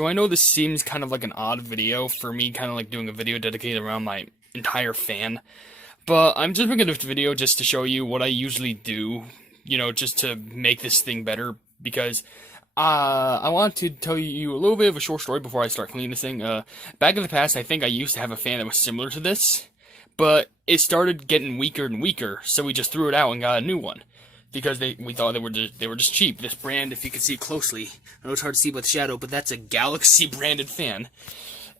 So I know this seems kind of like an odd video for me, kind of like doing a video dedicated around my entire fan, but I'm just making this video just to show you what I usually do, just to make this thing better, because I want to tell you a little bit of a short story before I start cleaning this thing. Back in the past, I think I used to have a fan that was similar to this, but it started getting weaker and weaker, so we just threw it out and got a new one. Because we thought they were just cheap. This brand, if you can see it closely, I know it's hard to see with shadow, but that's a Galaxy branded fan.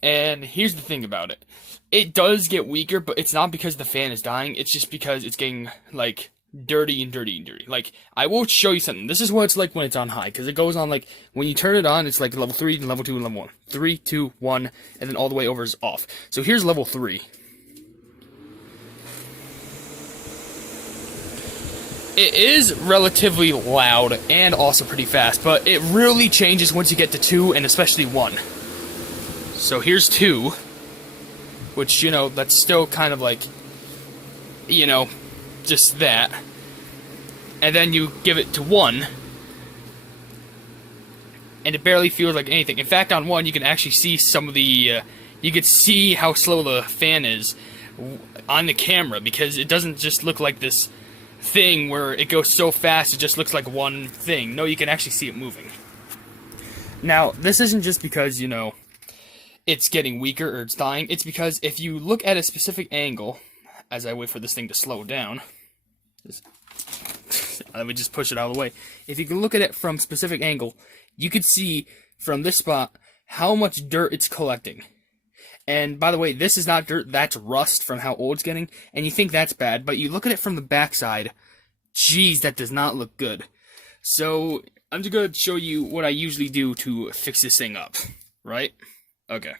And here's the thing about it. It does get weaker, but it's not because the fan is dying, it's just because it's getting, like, dirty and dirty and dirty. Like, I will show you something. This is what it's like when it's on high, because it goes on, like, when you turn it on, it's like level 3, level 2, and level 1. 3, 2, 1, and then all the way over is off. So here's level 3. It is relatively loud and also pretty fast, but it really changes once you get to 2 and especially 1. So here's 2, which, that's still kind of like, just that. And then you give it to 1, and it barely feels like anything. In fact, on 1, you can actually see some of the, you can see how slow the fan is on the camera, because it doesn't just look like this thing where it goes so fast it just looks like one thing. No, you can actually see it moving. Now, this isn't just because, it's getting weaker or it's dying. It's because if you look at a specific angle, as I wait for this thing to slow down, let me just push it out of the way. If you can look at it from a specific angle, you could see from this spot how much dirt it's collecting. And by the way, this is not dirt, that's rust from how old it's getting, and you think that's bad, but you look at it from the backside, geez, that does not look good. So, I'm just going to show you what I usually do to fix this thing up, right? Okay.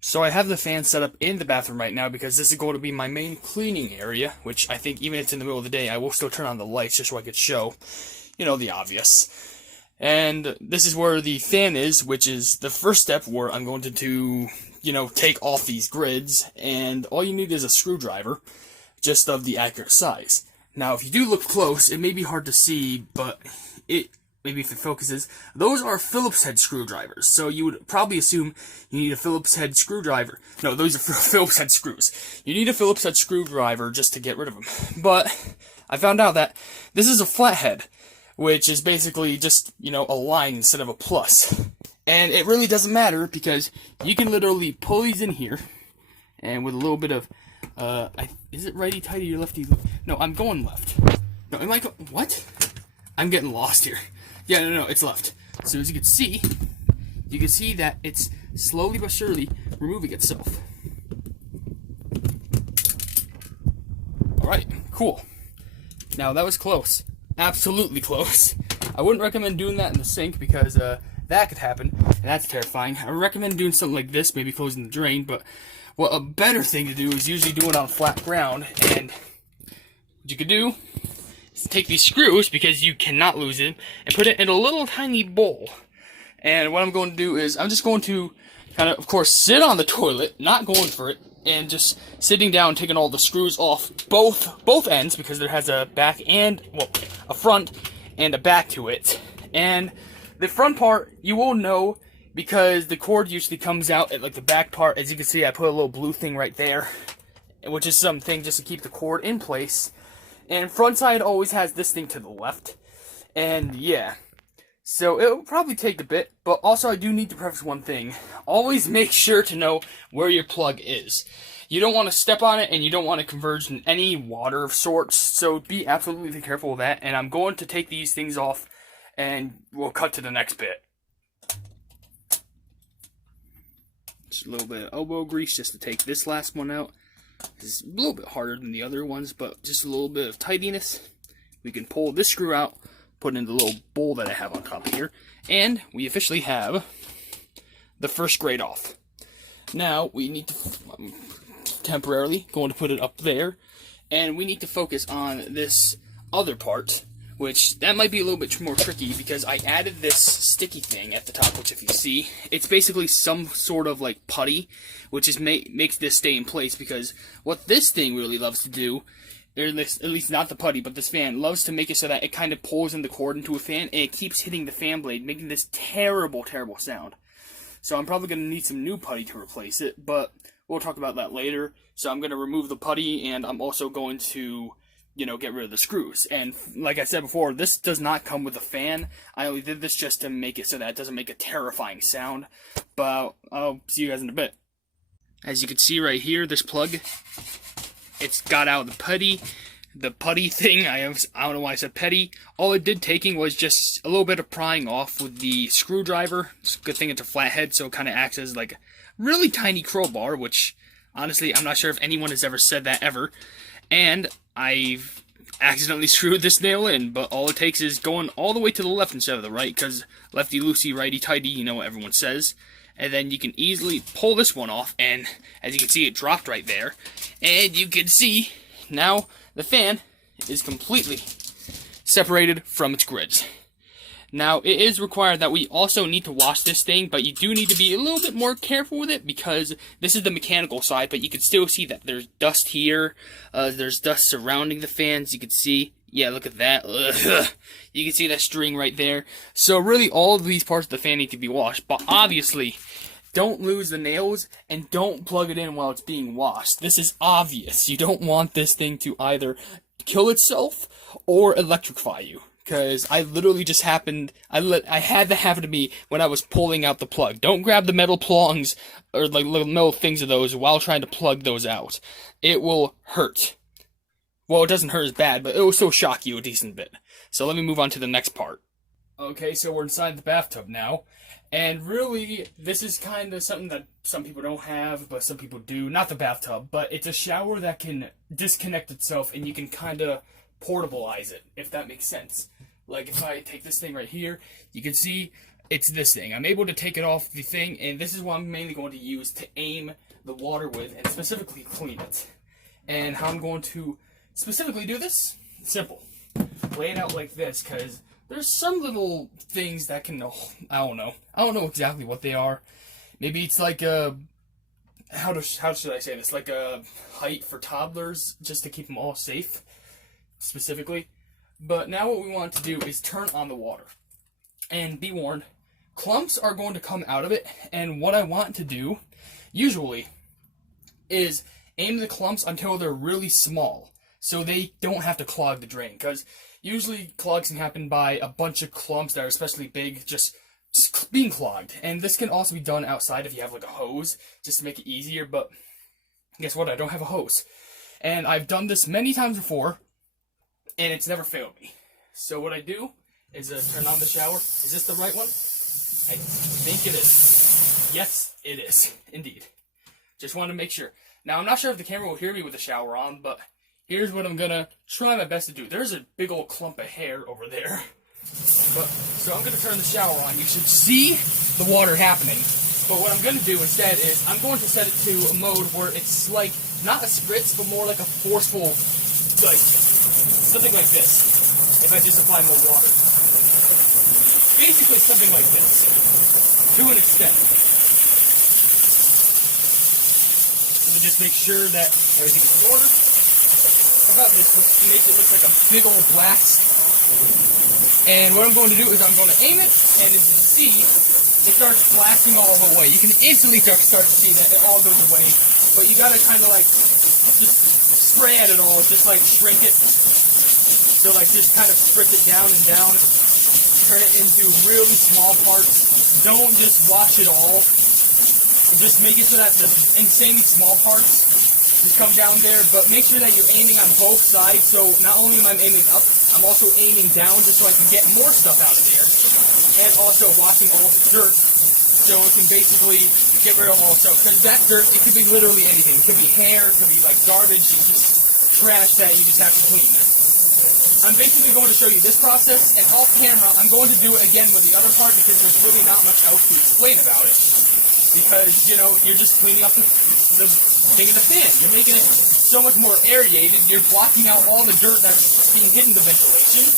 So I have the fan set up in the bathroom right now, because this is going to be my main cleaning area, which I think even if it's in the middle of the day, I will still turn on the lights just so I could show, the obvious. And this is where the fan is, which is the first step where I'm going to take off these grids, and all you need is a screwdriver, just of the accurate size. Now, if you do look close, it may be hard to see, but maybe if it focuses, those are Phillips head screwdrivers, so you would probably assume you need a Phillips head screwdriver. No, those are Phillips head screws. You need a Phillips head screwdriver just to get rid of them. But I found out that this is a flathead, which is basically just, a line instead of a plus. And it really doesn't matter, because you can literally pull these in here, and with a little bit of, is it righty-tighty or lefty? No, I'm going left. No, am I what? I'm getting lost here. Yeah, no, it's left. So as you can see that it's slowly but surely removing itself. Alright, cool. Now, that was close. Absolutely close. I wouldn't recommend doing that in the sink, because, that could happen, and that's terrifying. I recommend doing something like this, maybe closing the drain, but what a better thing to do is usually do it on flat ground, and what you could do is take these screws, because you cannot lose it, and put it in a little tiny bowl. And what I'm going to do is, I'm just going to kind of course, sit on the toilet, not going for it, and just sitting down, taking all the screws off both ends, because there has a back and, a front and a back to it. And the front part, you will know, because the cord usually comes out at, like, the back part. As you can see, I put a little blue thing right there, which is something just to keep the cord in place. And front side always has this thing to the left. And, yeah. So, it will probably take a bit, but also I do need to preface one thing. Always make sure to know where your plug is. You don't want to step on it, and you don't want to converge in any water of sorts, so be absolutely careful with that. And I'm going to take these things off, and we'll cut to the next bit. Just a little bit of elbow grease just to take this last one out. It's a little bit harder than the other ones, but just a little bit of tidiness. We can pull this screw out, put it in the little bowl that I have on top here, and we officially have the first grate off. Now, we need to, temporarily, going to put it up there, and we need to focus on this other part, which that might be a little bit more tricky, because I added this sticky thing at the top, which if you see, it's basically some sort of like putty, which is makes this stay in place, because what this thing really loves to do, or at least not the putty, but this fan, loves to make it so that it kind of pulls in the cord into a fan, and it keeps hitting the fan blade, making this terrible, terrible sound. so I'm probably going to need some new putty to replace it, but we'll talk about that later. So I'm going to remove the putty, and I'm also going to, get rid of the screws. And like I said before, this does not come with a fan. I only did this just to make it so that it doesn't make a terrifying sound, but I'll see you guys in a bit. As you can see right here, this plug, it's got out the putty. The putty thing, I don't know why I said petty. All it did taking was just a little bit of prying off with the screwdriver. It's a good thing it's a flathead, so it kind of acts as like a really tiny crowbar, which honestly, I'm not sure if anyone has ever said that ever. And I've accidentally screwed this nail in, but all it takes is going all the way to the left instead of the right, because lefty-loosey, righty-tighty, you know what everyone says. And then you can easily pull this one off, and as you can see, it dropped right there. And you can see now the fan is completely separated from its grids. Now, it is required that we also need to wash this thing, but you do need to be a little bit more careful with it, because this is the mechanical side, but you can still see that there's dust here. There's dust surrounding the fans. You can see, yeah, look at that. Ugh. You can see that string right there. So really, all of these parts of the fan need to be washed, but obviously, don't lose the nails, and don't plug it in while it's being washed. This is obvious. You don't want this thing to either kill itself or electrify you. Because I literally just happened, I had that happen to me when I was pulling out the plug. Don't grab the metal prongs, or like little metal things of those while trying to plug those out. It will hurt. Well, it doesn't hurt as bad, but it will still shock you a decent bit. So let me move on to the next part. Okay, so we're inside the bathtub now. And really, this is kind of something that some people don't have, but some people do. Not the bathtub, but it's a shower that can disconnect itself, and you can kind of portabilize it, if that makes sense. Like, if I take this thing right here, you can see it's this thing. I'm able to take it off the thing, and this is what I'm mainly going to use to aim the water with, and specifically clean it. And how I'm going to specifically do this? Simple. Lay it out like this, because there's some little things that can, I don't know exactly what they are. Maybe it's like a, how should I say this? Like a height for toddlers, just to keep them all safe, specifically. But now what we want to do is turn on the water. And be warned, clumps are going to come out of it, and what I want to do, usually, is aim the clumps until they're really small, so they don't have to clog the drain, because usually clogs can happen by a bunch of clumps that are especially big just being clogged. And this can also be done outside if you have like a hose, just to make it easier, but guess what? I don't have a hose. And I've done this many times before, and it's never failed me. So what I do is turn on the shower. Is this the right one? I think it is. Yes, it is. Indeed. Just wanted to make sure. Now, I'm not sure if the camera will hear me with the shower on, but here's what I'm gonna try my best to do. There's a big old clump of hair over there. So I'm gonna turn the shower on. You should see the water happening. But what I'm gonna do instead is I'm going to set it to a mode where it's like not a spritz, but more like a forceful, like something like this. If I just apply more water, basically something like this, to an extent. So just make sure that everything is in order. About this, which makes it look like a big old blast. And what I'm going to do is I'm going to aim it, and as you see, it starts blasting all away. You can instantly start to see that it all goes away, but you gotta kind of like just spray at it all, just like shrink it. So like just kind of spritz it down and down, turn it into really small parts. Don't just wash it all. Just make it so that the insanely small parts just come down there, but make sure that you're aiming on both sides. So not only am I aiming up, I'm also aiming down just so I can get more stuff out of there. And also washing all the dirt so it can basically get rid of all stuff. Because that dirt, it could be literally anything. It could be hair, it could be like garbage, just trash that you just have to clean. I'm basically going to show you this process, and off camera, I'm going to do it again with the other part because there's really not much else to explain about it. Because, you know, you're just cleaning up the thing in the fan. You're making it so much more aerated. You're blocking out all the dirt that's being hidden in the ventilation.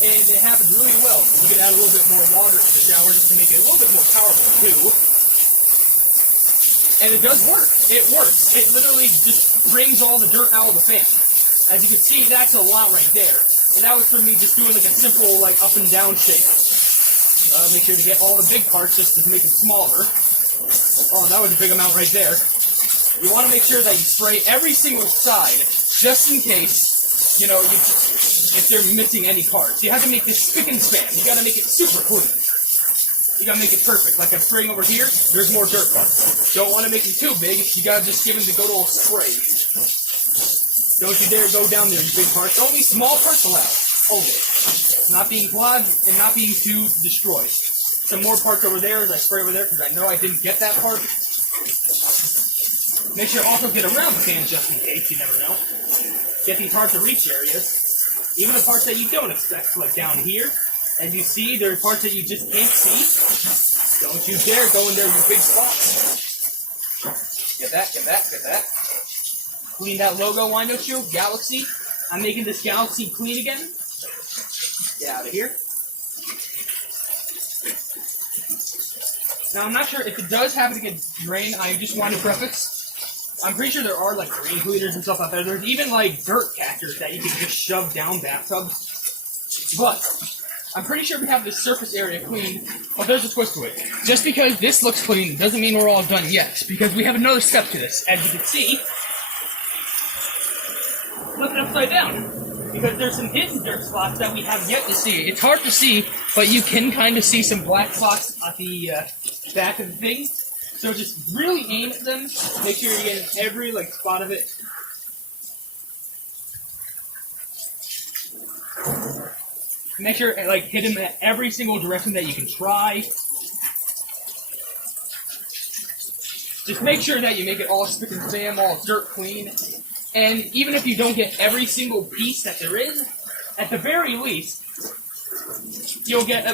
And it happens really well. You can add a little bit more water to the shower just to make it a little bit more powerful, too. And it does work. It works. It literally just brings all the dirt out of the fan. As you can see, that's a lot right there. And that was for me just doing like a simple like up and down shake. Make sure to get all the big parts just to make it smaller. Oh, that was a big amount right there. You want to make sure that you spray every single side, just in case, you know, if they're missing any parts. You have to make this spick and span. You got to make it super clean. You got to make it perfect. Like I'm spraying over here, there's more dirt parts. Don't want to make them too big. You got to just give them the good old spray. Don't you dare go down there, you big parts. Only small parts allowed. Only. Not being clogged and not being too destroyed. Some more parts over there as I spray over there because I know I didn't get that part. Make sure also get around the fan just in case, you never know. Get these hard to reach areas. Even the parts that you don't expect, like down here. As you see, there are parts that you just can't see. Don't you dare go in there with big spots. Get that, get that, get that. Clean that logo, why don't you? Galaxy. I'm making this Galaxy clean again. Get out of here. Now, I'm not sure if it does happen to get drained. I just want to preface. I'm pretty sure there are, like, drain cleaners and stuff out there. There's even, like, dirt catchers that you can just shove down bathtubs. But I'm pretty sure we have this surface area cleaned. Oh, there's a twist to it. Just because this looks clean doesn't mean we're all done yet. Because we have another step to this. As you can see, flip it upside down. Because there's some hidden dirt spots that we have yet to see. It's hard to see, but you can kind of see some black spots at the back of the thing. So just really aim at them. Make sure you're getting every spot of it. Make sure hit them at every single direction that you can try. Just make sure that you make it all spick and span, all dirt clean. And even if you don't get every single piece that there is, at the very least, you'll get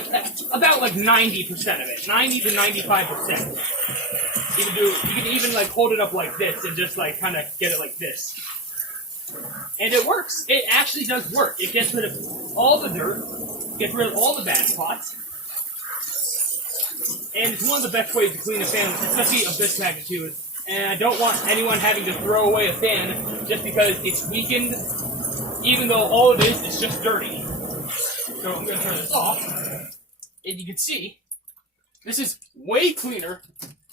about 90% of it, 90 to 95%. You can even hold it up like this and just kind of get it like this. And it works. It actually does work. It gets rid of all the dirt, gets rid of all the bad spots, and it's one of the best ways to clean a fan, especially of this magnitude. And I don't want anyone having to throw away a fan just because it's weakened, even though all it is just dirty. So I'm going to turn this off, and you can see, this is way cleaner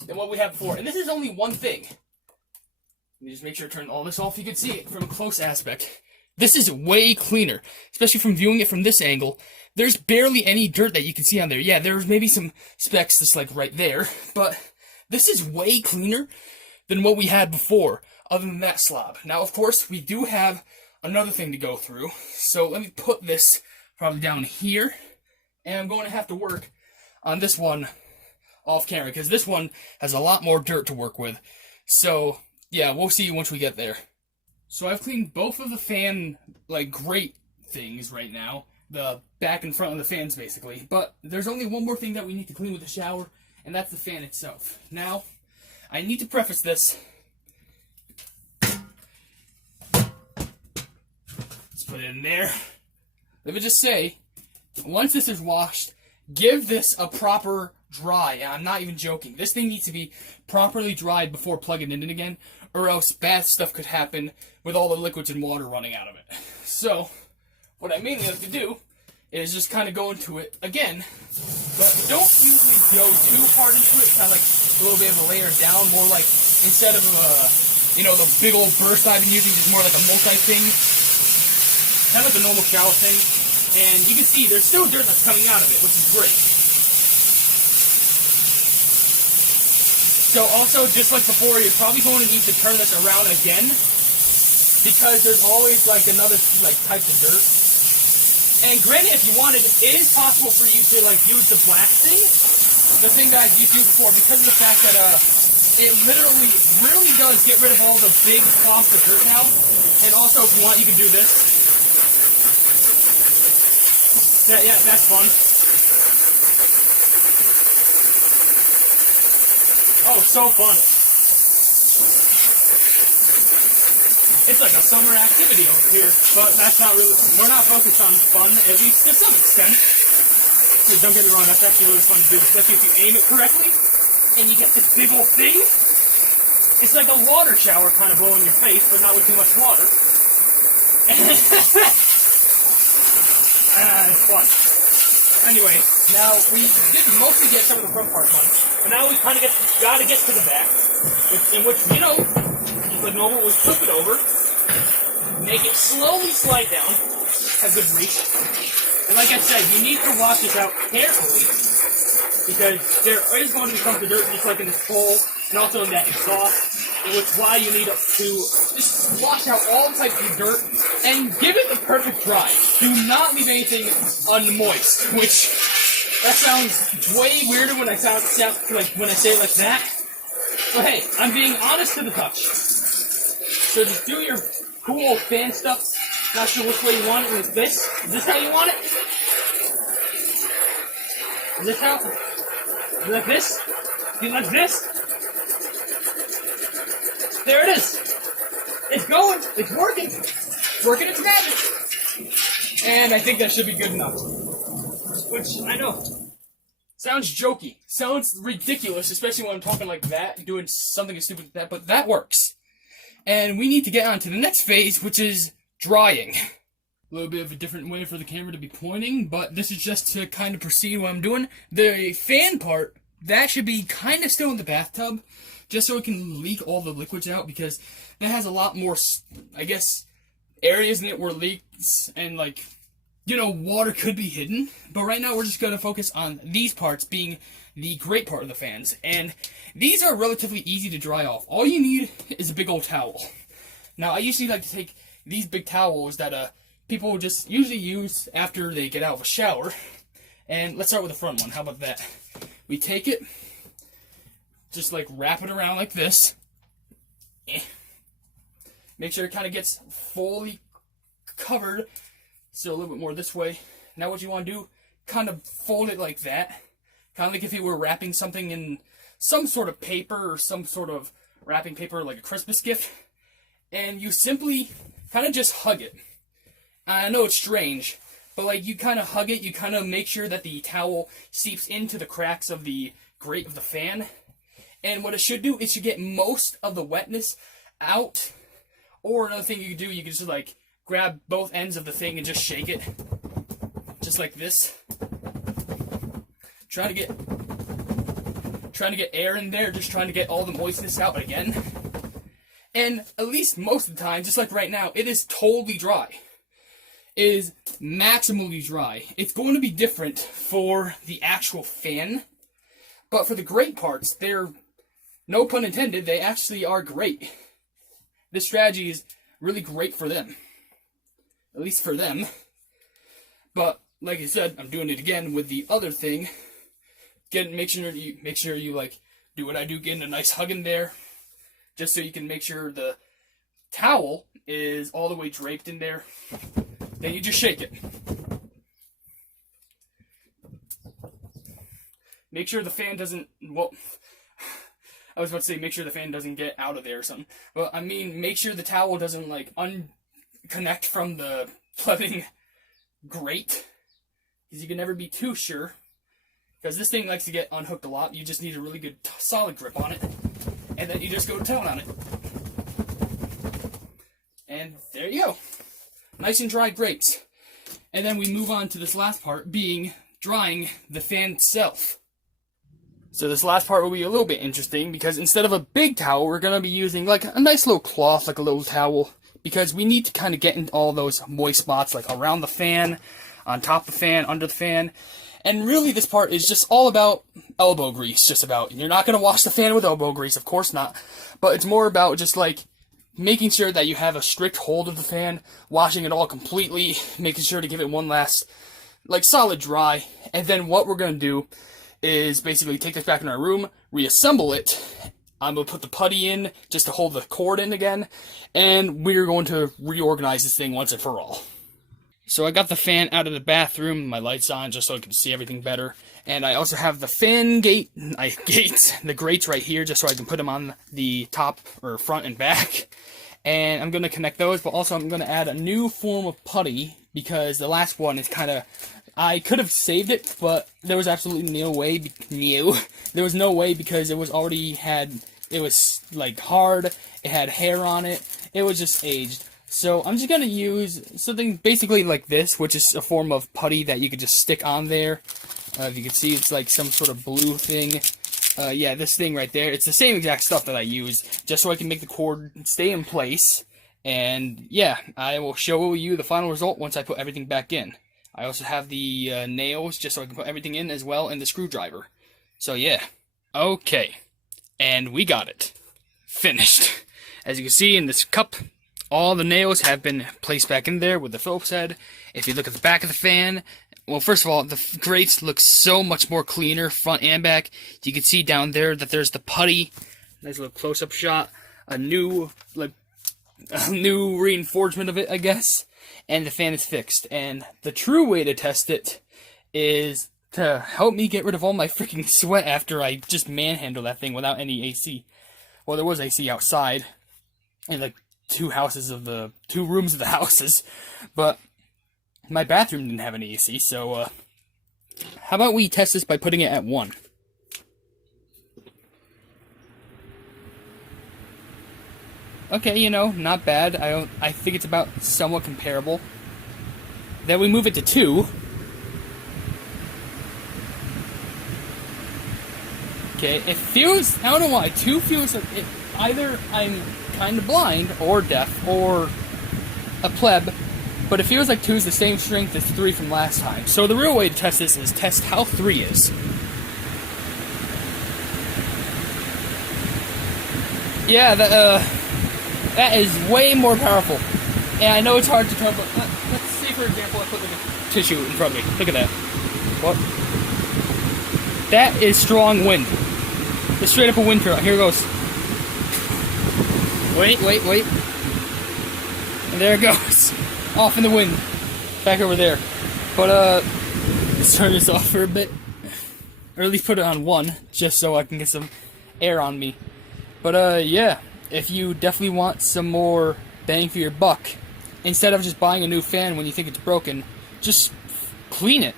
than what we had before. And this is only one thing. Let me just make sure to turn all this off. You can see it from a close aspect. This is way cleaner, especially from viewing it from this angle. There's barely any dirt that you can see on there. Yeah, there's maybe some specks just right there, but this is way cleaner than what we had before, other than that slob. Now, of course, we do have another thing to go through, so let me put this probably down here, and I'm going to have to work on this one off camera, because this one has a lot more dirt to work with. So, yeah, we'll see once we get there. So I've cleaned both of the fan, grate things right now, the back and front of the fans, basically, but there's only one more thing that we need to clean with the shower, and that's the fan itself. Now, I need to preface this. Let's put it in there. Let me just say, once this is washed, give this a proper dry. And I'm not even joking. This thing needs to be properly dried before plugging it in again, or else bad stuff could happen with all the liquids and water running out of it. So, what I mainly like to do is just kind of go into it again, but don't usually go too hard into it, kind of a little bit of a layer down, more instead of, the big old burst I've been using, just more like a multi-thing, kind of like a normal shower thing, and you can see there's still dirt that's coming out of it, which is great. So also, just like before, you're probably going to need to turn this around again, because there's always another type of dirt. And granted, if you wanted, it is possible for you to use the black thing, the thing that I used before, because of the fact that it literally really does get rid of all the big clumps of dirt now. And also, if you want, you can do this. Yeah, that's fun. Oh, so fun. It's like a summer activity over here, but that's not really, we're not focused on fun, at least to some extent. Because don't get me wrong, that's actually really fun to do, especially if you aim it correctly, and you get this big old thing. It's like a water shower kind of blowing your face, but not with too much water. It's fun. Anyway, now we did mostly get some of the front part done, but now we kind of gotta get to the back, in which, you know, just like normal, we flip it over, make it slowly slide down, have good reach, and like I said, you need to wash this out carefully, because there is going to be tons of dirt just like in this hole, and also in that exhaust, which is why you need to just wash out all types of dirt and give it the perfect dry. Do not leave anything unmoist, which that sounds way weirder when I say it like that. But hey, I'm being honest to the touch. So just do your cool fan stuff. Not sure which way you want it. Is this? Is this how you want it? Is this how? You like this? Do you like this? There it is. It's going. It's working. It's working its magic. And I think that should be good enough. Which, I know, sounds jokey. Sounds ridiculous, especially when I'm talking like that, doing something as stupid as that, but that works. And we need to get on to the next phase, which is drying. A little bit of a different way for the camera to be pointing, but this is just to kind of proceed what I'm doing. The fan part, that should be kind of still in the bathtub, just so it can leak all the liquids out, because that has a lot more, I guess, areas in it where leaks and, like, you know, water could be hidden. But right now we're just going to focus on these parts being the great part of the fans. And these are relatively easy to dry off. All you need is a big old towel. Now, I usually like to take these big towels that people just usually use after they get out of a shower. And let's start with the front one. How about that? We take it, just like wrap it around like this. Make sure it kind of gets fully covered. So a little bit more this way. Now what you want to do, kind of fold it like that. Kind of like if you were wrapping something in some sort of paper or some sort of wrapping paper like a Christmas gift. And you simply kind of just hug it. I know it's strange, but like you kind of hug it, you kind of make sure that the towel seeps into the cracks of the grate of the fan. And what it should do, it should get most of the wetness out. Or another thing you can do, you can just like grab both ends of the thing and just shake it. Just like this. Trying to get air in there, just trying to get all the moistness out again. And at least most of the time, just like right now, it is totally dry. It is maximally dry. It's going to be different for the actual fan. But for the great parts, they're, no pun intended, they actually are great. This strategy is really great for them. At least for them. But like I said, I'm doing it again with the other thing. Make sure you like do what I do, getting a nice hug in there, just so you can make sure the towel is all the way draped in there. Then you just shake it. Make sure the fan doesn't, well, I was about to say make sure the fan doesn't get out of there or something. But I mean, make sure the towel doesn't like unconnect from the plumbing grate. Because you can never be too sure. Because this thing likes to get unhooked a lot. You just need a really good solid grip on it. And then you just go to town on it. And there you go. Nice and dry grates. And then we move on to this last part, being drying the fan itself. So this last part will be a little bit interesting, because instead of a big towel, we're going to be using like a nice little cloth, like a little towel. Because we need to kind of get in all those moist spots, like around the fan, on top of the fan, under the fan. And really this part is just all about elbow grease, just about. You're not going to wash the fan with elbow grease, of course not. But it's more about just like making sure that you have a strict hold of the fan, washing it all completely, making sure to give it one last, like, solid dry. And then what we're going to do is basically take this back in our room, reassemble it. I'm going to put the putty in just to hold the cord in again. And we're going to reorganize this thing once and for all. So I got the fan out of the bathroom, my lights on just so I can see everything better. And I also have the fan the grates right here just so I can put them on the top or front and back. And I'm going to connect those, but also I'm going to add a new form of putty because the last one is kind of, I could have saved it, but there was absolutely no way, there was no way because it was already it was like hard, it had hair on it, it was just aged. So I'm just gonna use something basically like this, which is a form of putty that you could just stick on there. If you can see, it's like some sort of blue thing. Yeah, this thing right there. It's the same exact stuff that I use, just so I can make the cord stay in place. And yeah, I will show you the final result once I put everything back in. I also have the nails, just so I can put everything in as well, and the screwdriver. So yeah. Okay. And we got it. Finished. As you can see in this cup, all the nails have been placed back in there with the Phillips head. If you look at the back of the fan, well, first of all, the grates look so much more cleaner, front and back. You can see down there that there's the putty. Nice little close-up shot. A new reinforcement of it, I guess. And the fan is fixed. And the true way to test it is to help me get rid of all my freaking sweat after I just manhandle that thing without any AC. Well, there was AC outside in the two rooms of the houses, but my bathroom didn't have any AC, so how about we test this by putting it at 1? Okay, you know, not bad. I think it's about somewhat comparable. Then we move it to 2. Okay, it feels, I don't know why, 2 feels like it, either I'm kind of blind, or deaf, or a pleb, but it feels like 2 is the same strength as 3 from last time. So the real way to test this is test how 3 is. Yeah, that is way more powerful. And I know it's hard to tell, but let's say, for example, I put like a tissue in front of me. Look at that. What? That is strong wind. It's straight up a wind current. Here it goes. Wait. And there it goes. Off in the wind. Back over there. But, let's turn this off for a bit. Or at least put it on 1, just so I can get some air on me. But, yeah. If you definitely want some more bang for your buck, instead of just buying a new fan when you think it's broken, just clean it.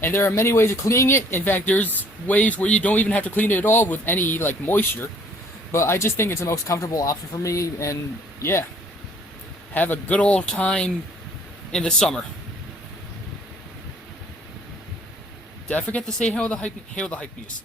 And there are many ways of cleaning it. In fact, there's ways where you don't even have to clean it at all with any, like, moisture. But I just think it's the most comfortable option for me, and yeah. Have a good old time in the summer. Did I forget to say hail the Hypenese?